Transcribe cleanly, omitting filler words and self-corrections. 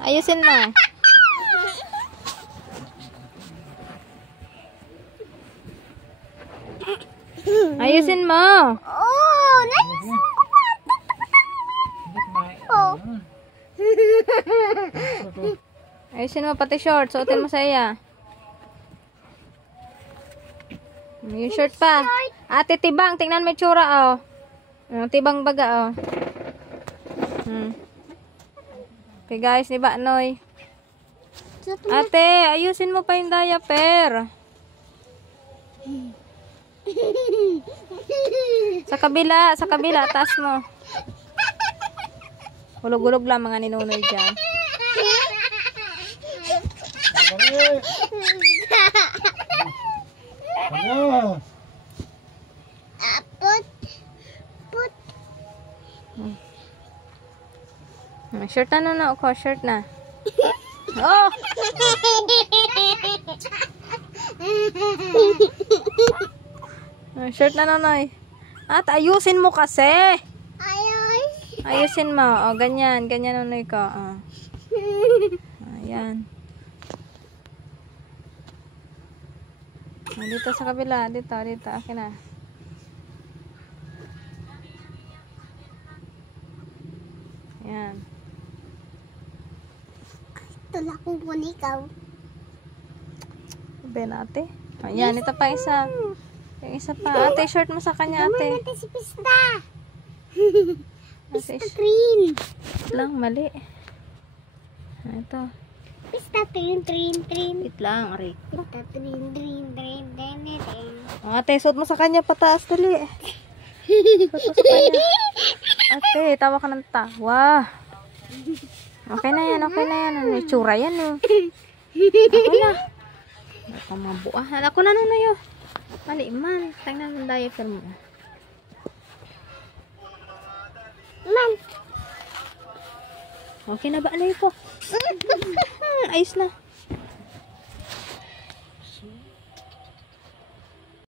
Ayusin mo. Ayusin mo. Oh, naisin ko pa. Oh. Ayusin mo pati short. Suotin mo sa iya. Yung short pa. Ate, tibang. Tingnan mo yung tsura, oh. Tibang baga, oh. Okay, guys. Diba, Noy? Ate, ayusin mo pa yung diaper. Sa kabila, taas mo. Hulog-hulog lang mga ninunoy dyan. Shirt na nuno ko, shirt na. Oh! Shirt na nunoy. At ayusin mo kasi. Ayusin mo. O, ganyan. Ganyan nunoy ko. O. Ayan. O, dito sa kabila. Dito. Akin na. Ayan. Tula kong po ikaw. Ben, ate. Ayan, ito pa isa. Yung isa pa. Ate, short mo sa kanya, ate. Naman si Pista. Pista green. lang, mali. Ito. Pista green. Wait lang, Aray. Pista green. O, ate, suot mo sa kanya pataas, dali. Suot mo sa kanya. Ate, tawa ka ng tawa. Okay na yan. Ano yung tsura yan, oh. Ako na. Baka mabuahan. Ako na nun na yun. Mali man. Tingnan yung diaper mo. Man. Okay na ba? Alay ko. Ayos na.